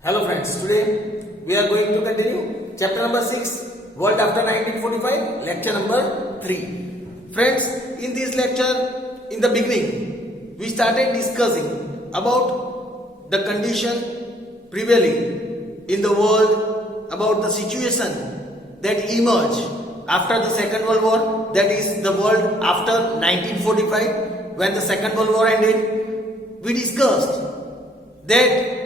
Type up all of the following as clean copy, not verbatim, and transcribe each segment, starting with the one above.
Hello friends, today we are going to continue chapter number 6, World After 1945, lecture number 3. Friends, in this lecture, in the beginning, we started discussing about the condition prevailing in the world, about the situation that emerged after the Second World War, that is the world after 1945, when the Second World War ended. We discussed that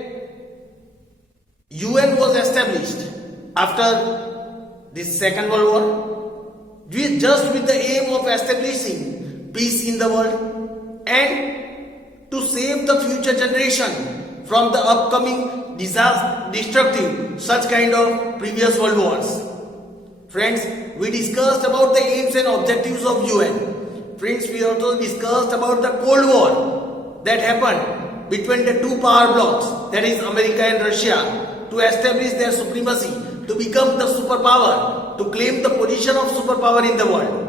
UN was established after the Second World War just with the aim of establishing peace in the world and to save the future generation from the upcoming destructive such kind of previous world wars. Friends, we discussed about the aims and objectives of UN. Friends, we also discussed about the Cold War that happened between the two power blocs, that is America and Russia, to establish their supremacy, to become the superpower, to claim the position of superpower in the world.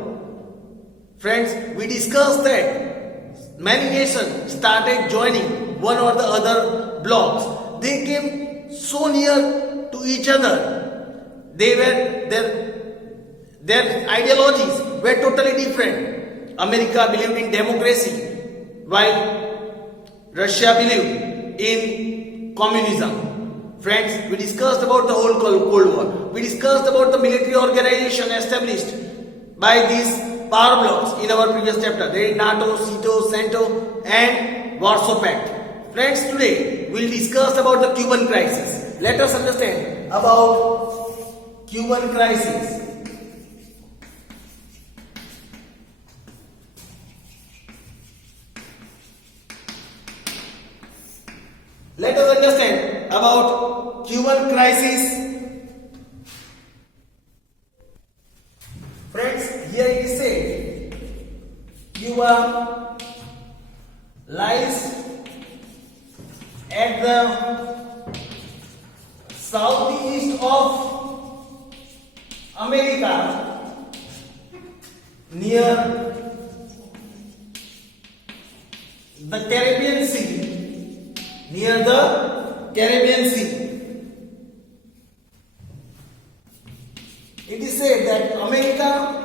Friends, we discussed that many nations started joining one or the other blocks. They came so near to each other. Their ideologies were totally different. America believed in democracy, while Russia believed in communism. Friends, we discussed about the whole Cold War. We discussed about the military organization established by these power blocks in our previous chapter. There is NATO, SEATO, CENTO and Warsaw Pact. Friends, today we will discuss about the Cuban crisis. Let us understand about Cuban crisis. Let us understand about Cuban crisis. Friends, here it is said, Cuba lies at the southeast of America, near the Caribbean Sea. Near the Caribbean Sea. It is said that America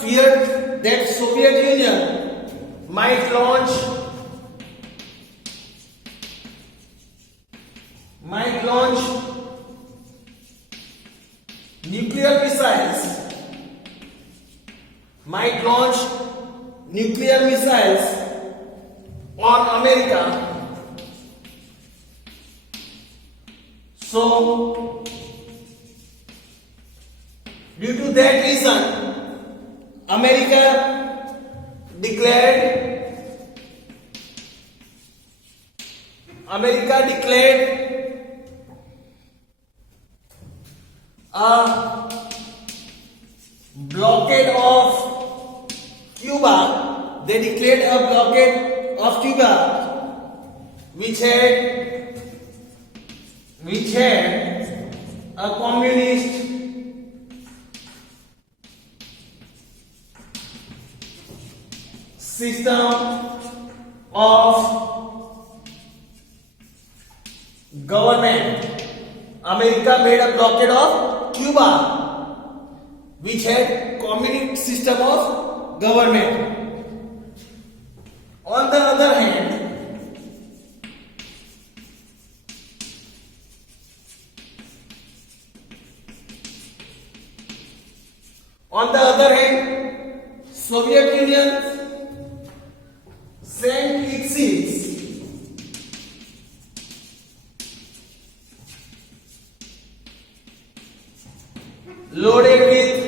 feared that Soviet Union might launch nuclear missiles on America. So, due to that reason, America declared a blockade of Cuba. They declared a blockade of Cuba, which had a communist system of government. America made a blockade of Cuba, which had communist system of government. On the other hand, Soviet Union sent its ships loaded with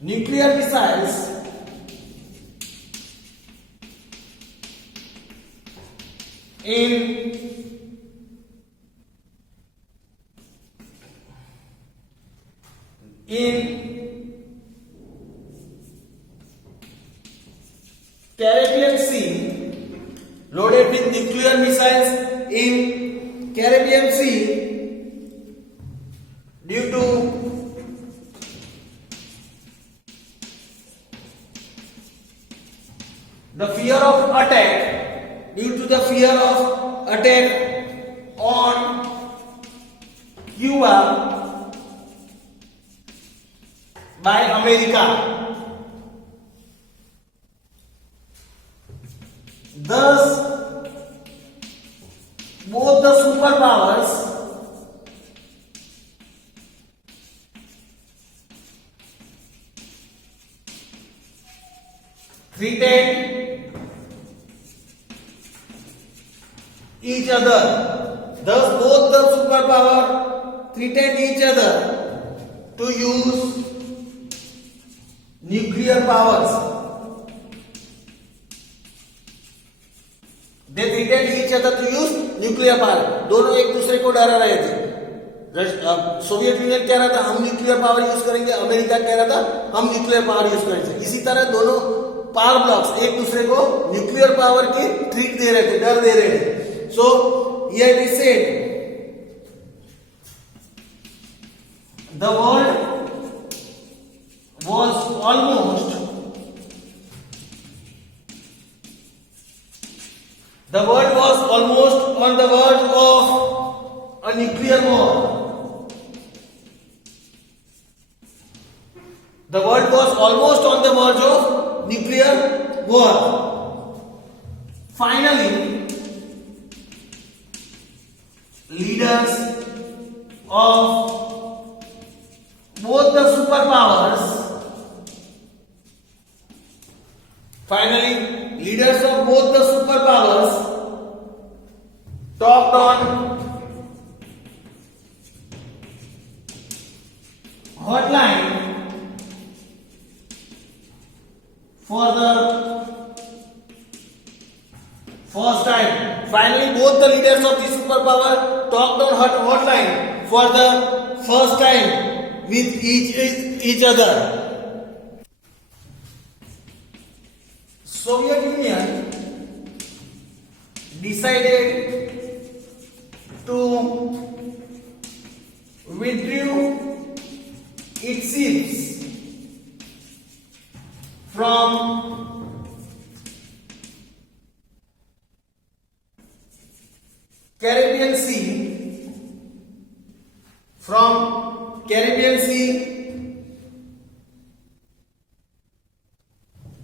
nuclear missiles in Caribbean Sea, loaded with nuclear missiles in Caribbean Sea due to the fear of attack, due to the fear of attack on Cuba by America. Thus, both the superpowers threatened each other. Thus, both the superpower threatened each other to use nuclear powers. They threatened each other to use nuclear power. दोनों एक दूसरे को डरा रहे थे. Soviet union कह रहा था हम न्यूक्लियर पावर यूज करेंगे, अमेरिका कह रहा था हम न्यूक्लियर पावर यूज करेंगे. इसी तरह दोनों पावर ब्लॉक्स एक दूसरे को न्यूक्लियर पावर की थ्रेट दे रहे थे, डर दे रहे थे. So here it is said the world was almost on the verge of a nuclear war. The world was almost on the verge of nuclear war. Finally, leaders of both the superpowers talked on hotline for the first time. Finally, both the leaders of the superpower talked on hotline for the first time with each other. Soviet Union decided to withdraw its ships from Caribbean Sea,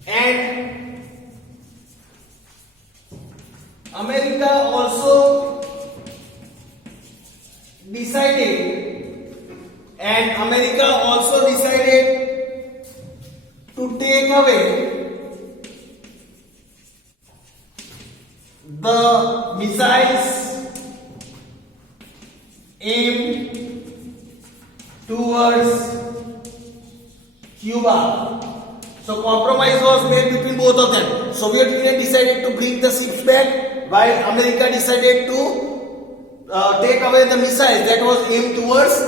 and America also decided to take away the missiles aimed towards Cuba. So compromise was made between both of them. Soviet Union decided to bring the ships back, while America decided to take away the missiles that was aimed towards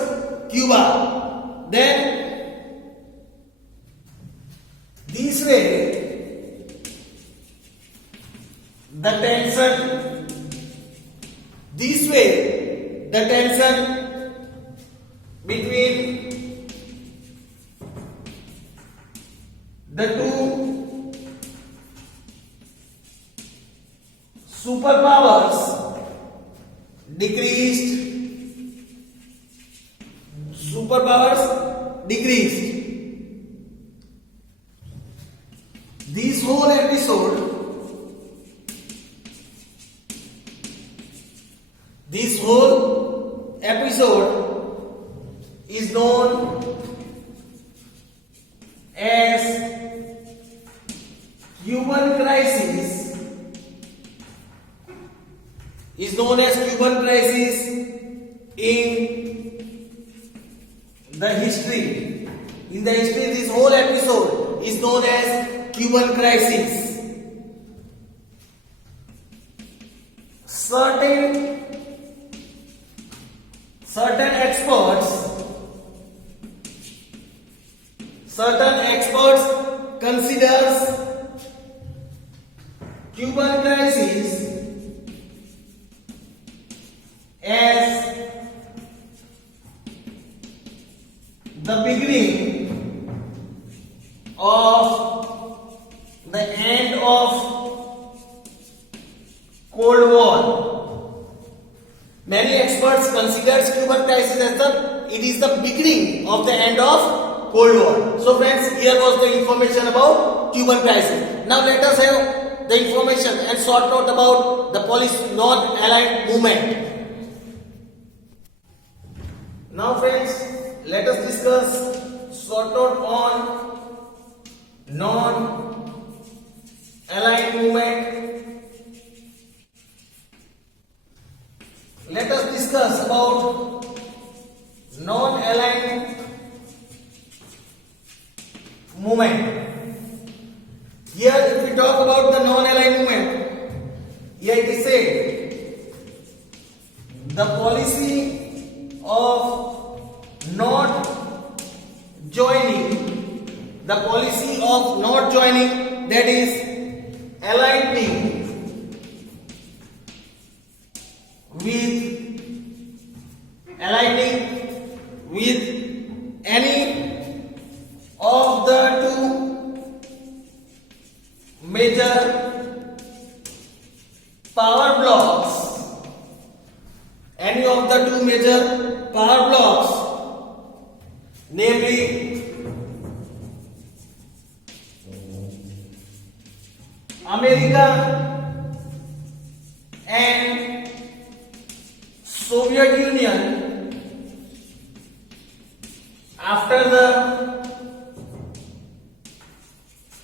Cuba. Then this way the tension between the two superpowers decreased. This whole episode is known as Cuban crisis. In the history, this whole episode is known as Cuban crisis. Certain experts considers Cuban crisis as the beginning of the end of Cold War. Many experts consider Cuban crisis as it is the beginning of the end of Cold War. So friends, here was the information about Cuban crisis. Now let us have the information and short note about the Polish non-aligned movement. Now friends, let us discuss short note on non-aligned movement. Let us discuss about non-aligned movement. Here, if we talk about the non-aligned movement, here it is said the policy of not joining, that is aligning with any of the two major power blocks, namely America and Soviet Union. After the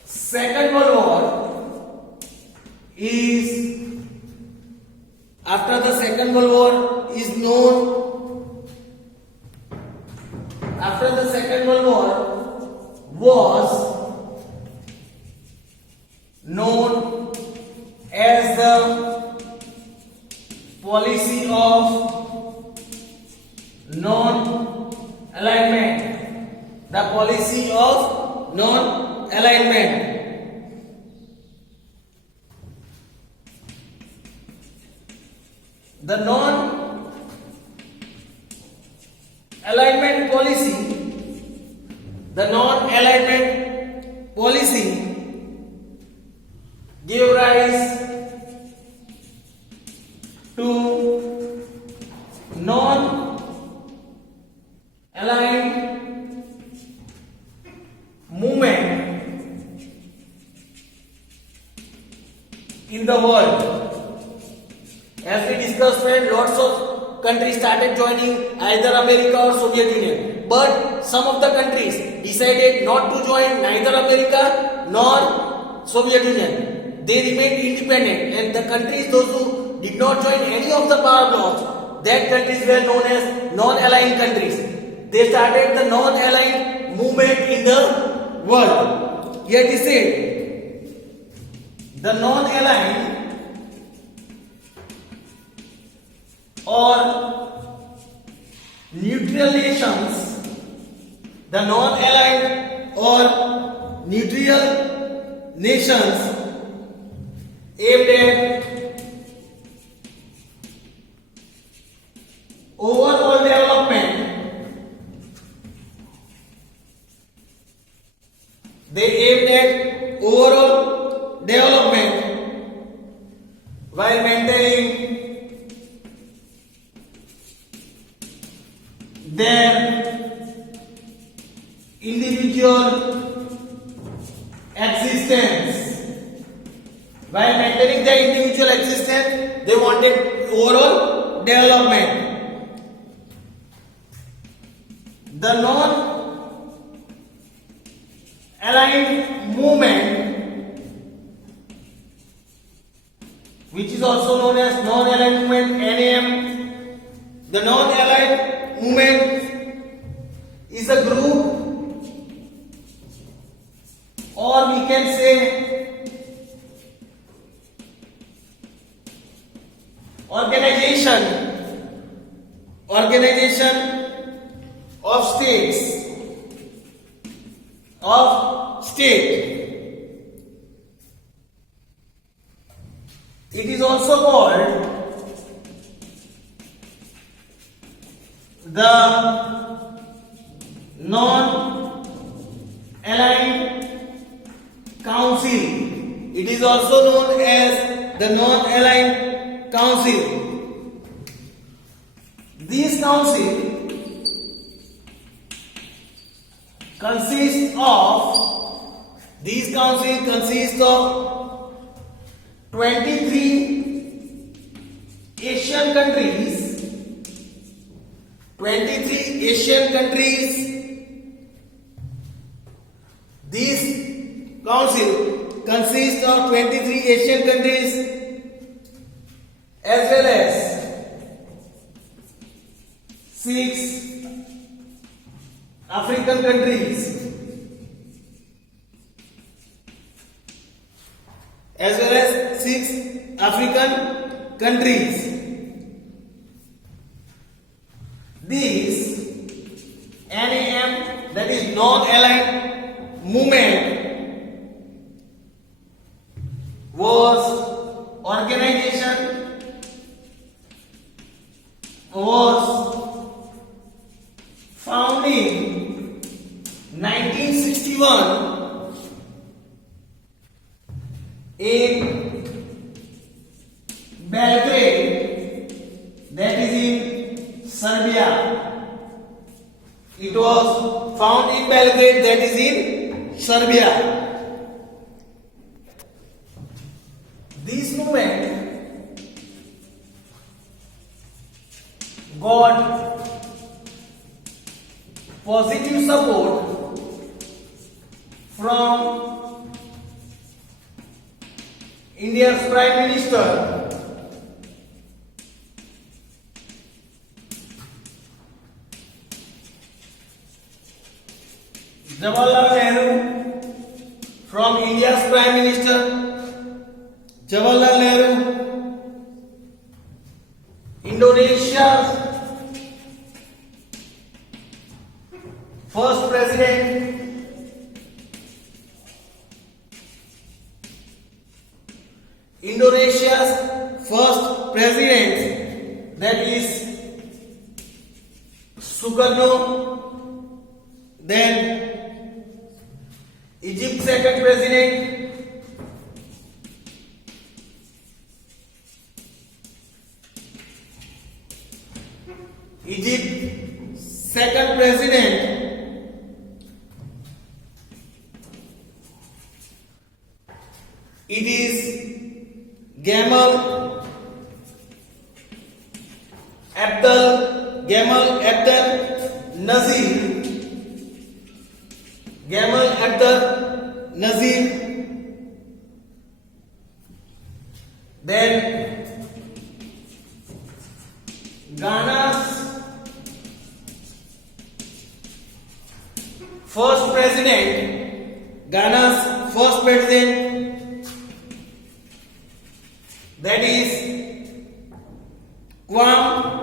Second World War was known as the policy of non-alignment. The policy of non-alignment. The non-alignment policy gave rise to non-aligned movement in the world. As we discussed, friends, lots of countries started joining either America or Soviet Union. But some of the countries decided not to join neither America nor Soviet Union. They remained independent, and the countries, those who did not join any of the power blocks, that countries were known as non-aligned countries. They started the non-aligned movement in the world. Yet he said, the non-aligned or neutral nations, aimed at overall development. They aimed at overall development while maintaining their individual existence. While maintaining their individual existence, they wanted overall development. The non-aligned movement, which is also known as non-aligned movement, NAM, the non-aligned movement is a group, or we can say organization of state. It is also called the non-aligned council. It is also known as the Non-Aligned Council. This council consists of 23 Asian countries. 23 Asian countries. This council consists of 23 Asian countries as well as 6 African countries. As well as 6 African countries. This NAM, that is Non-Aligned Movement, was found in 1961 in Belgrade, that is in Serbia. It was found in Belgrade, that is in Serbia. This movement got positive support from India's Prime Minister Jawaharlal Nehru, from India's Prime Minister Jawaharlal Nehru, Indonesia's first president, that is Sukarno, then Egypt's second president, it is Gamal Abdel Nazir. Then Ghana's first president, that is Kwame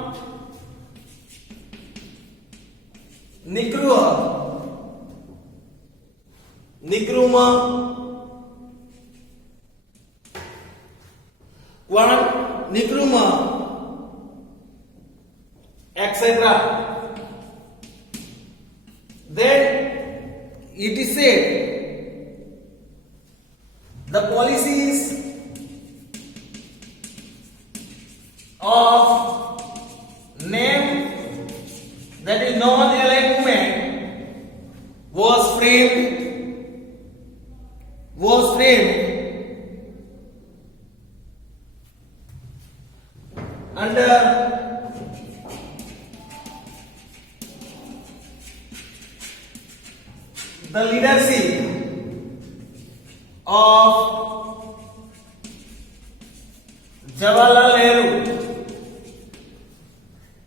Nkrumah, etc. Then it is said the policies of NAM, that is Non-Aligned Movement, was framed under the leadership of Jawaharlal Nehru.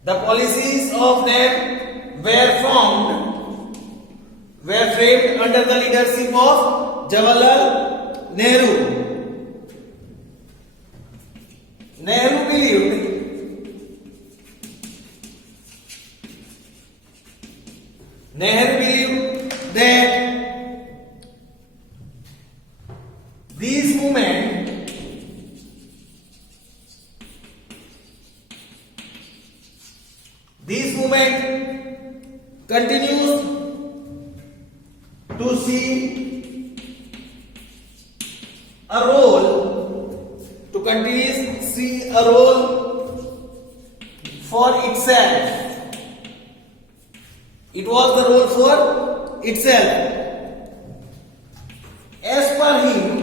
The policies of them were framed under the leadership of Jawaharlal Nehru. Nehru believed that this movement continues to see a role to continuously see a role for itself. It was the role for itself. As per him,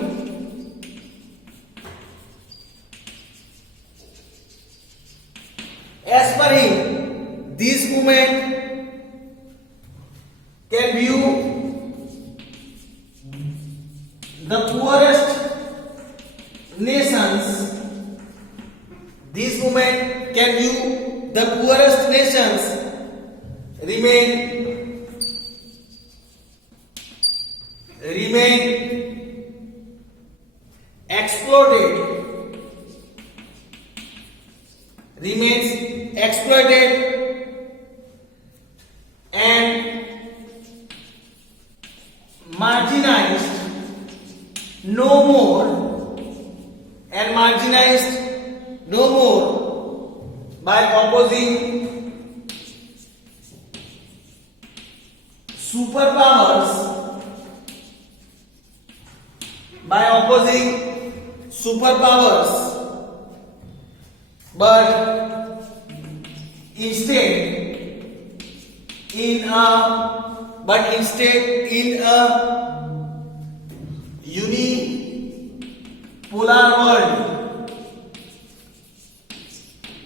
this movement can view the poorest nations. This movement can view the poorest nations remain exploited and marginalized no more by opposing superpowers, but instead in a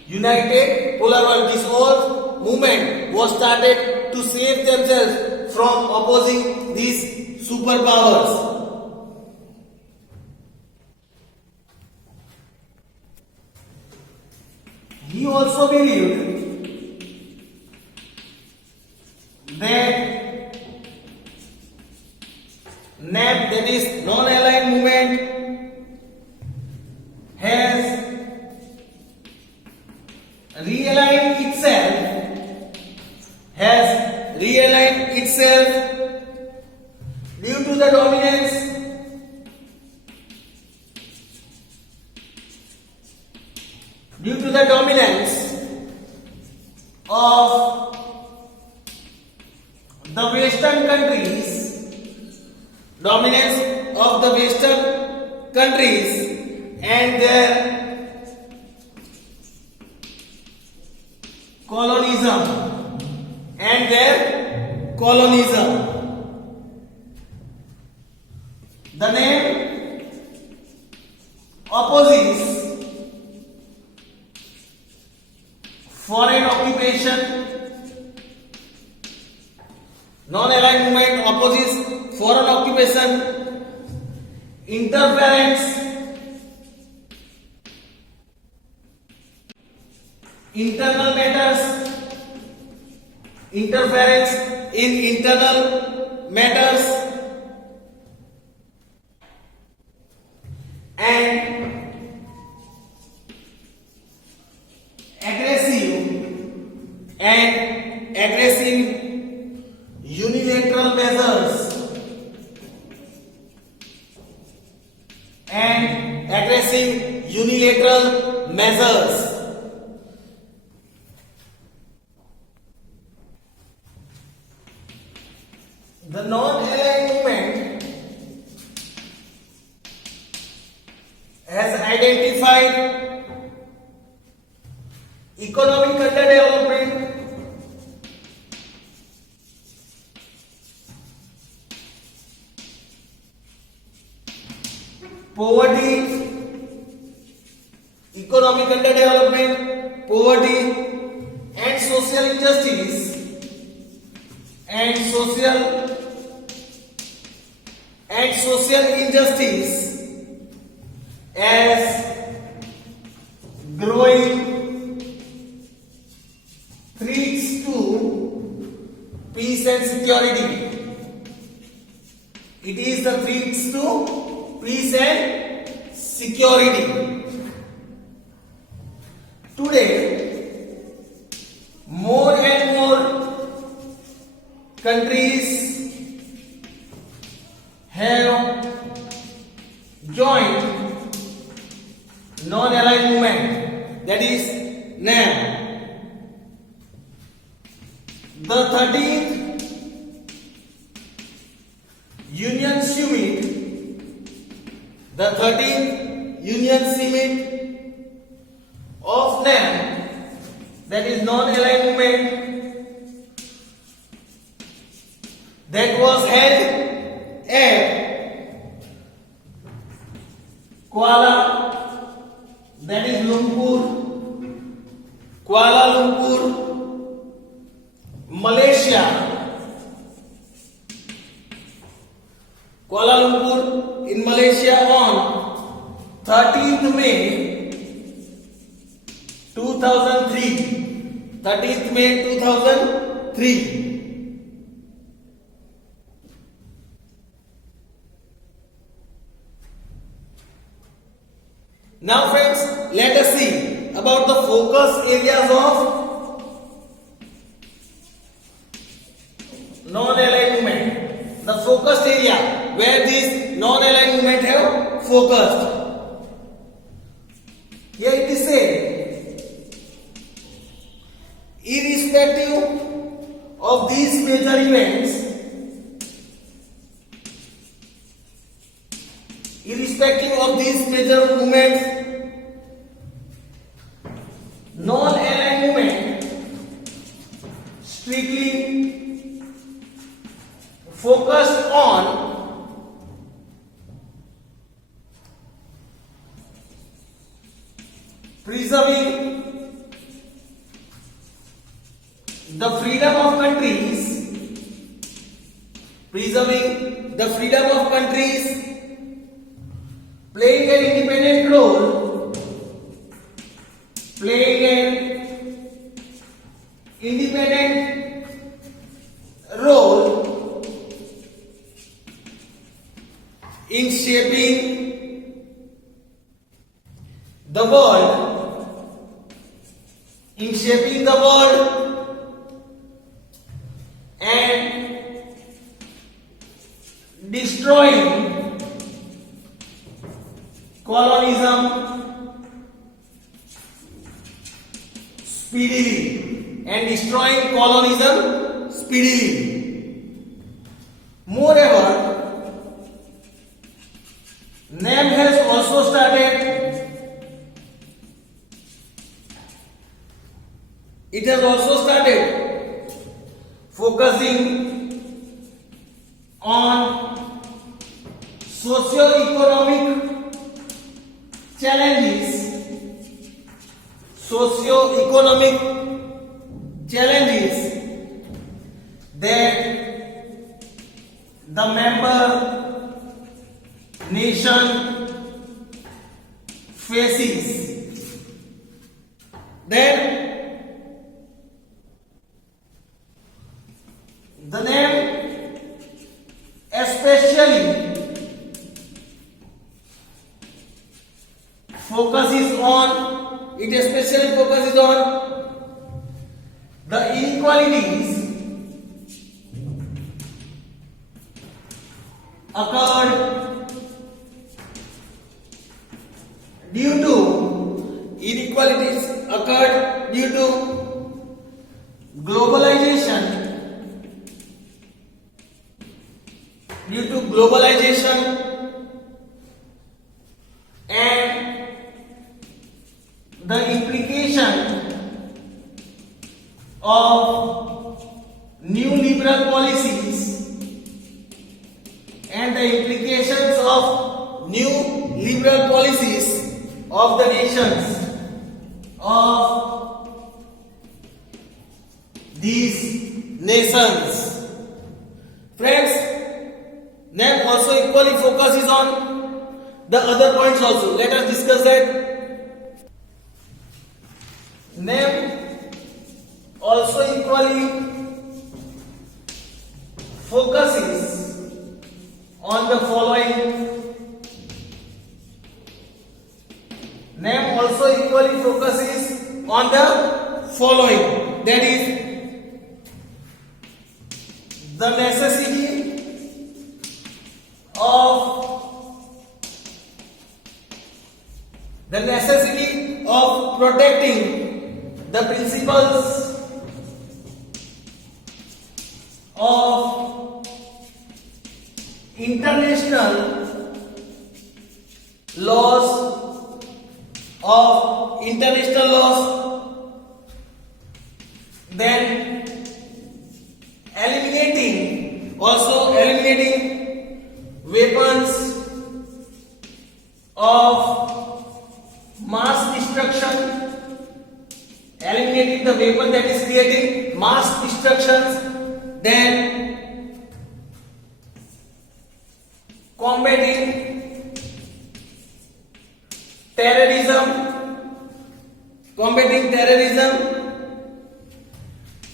united polar world. This whole movement was started to save themselves from opposing these superpowers. He also believed that NAP, that is non-aligned movement, has realigned itself due to the dominance of the Western countries and their colonialism. The name opposes foreign occupation. Non-aligned movement opposes foreign occupation, interference in internal matters, and aggressive unilateral measures. The non-aligned movement has identified economic underdevelopment, poverty and social injustice as growing threats to peace and security. It is the threats to peace and security. Today, more and more countries have joined non-aligned movement, that is NAM. The 13th Union Summit, the 13th Union Cement of NAM, that is non-aligned movement, that was held at Kuala, that is Lumpur, Kuala Lumpur, Malaysia. Kuala Lumpur in Malaysia on 13th May 2003. 13th May 2003. Now friends, let us see about the focus areas of non-aligned movement. The focused area where these non-aligned movement have focused. Here it is said, irrespective of these major events, movements, non-aligned movement strictly focused on preserving the freedom of countries, playing an independent role, in shaping the world, and destroying colonialism speedily. Moreover, NAM has also started focusing on socio-economic challenges that the member nation faces. Then the NAM especially focuses on the inequalities occurred due to globalization and the implication of new liberal policies of the nations of these nations. Friends, NAM also equally focuses on the other points also. Let us discuss that. NAM also equally focuses on the following. That is the necessity of protecting the principles of international laws of international laws, then eliminating weapons of mass destruction, eliminating the weapon that is creating mass destructions, then combating terrorism,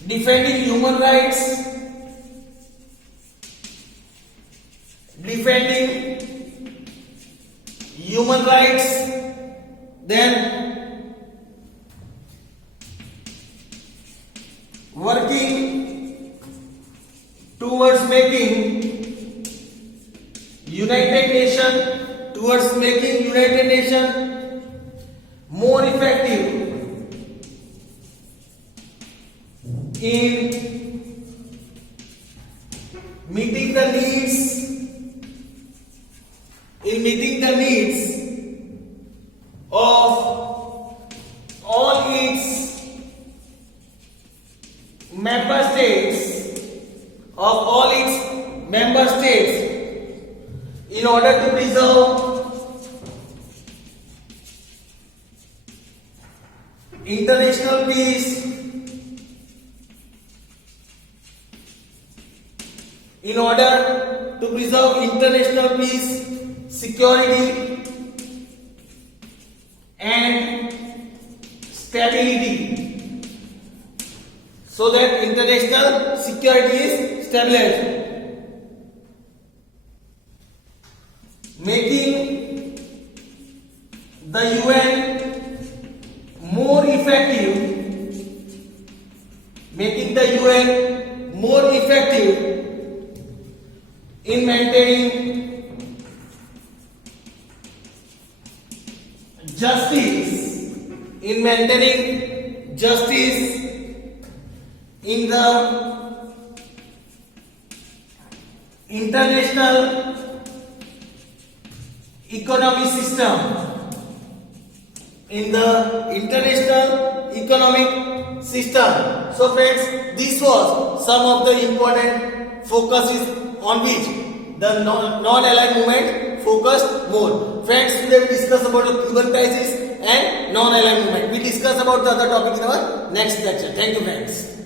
defending human rights, then working towards making United Nations more effective in meeting the needs of all its member states in order to preserve international peace, security and stability, so that international security is stabilized, making the UN more effective in maintaining justice in the international economic system, So friends, this was some of the important focuses on which the non-aligned movement focused more. Friends, today we discuss about the Cuban crisis and non-aligned movement. We discuss about the other topic in our next lecture. Thank you friends.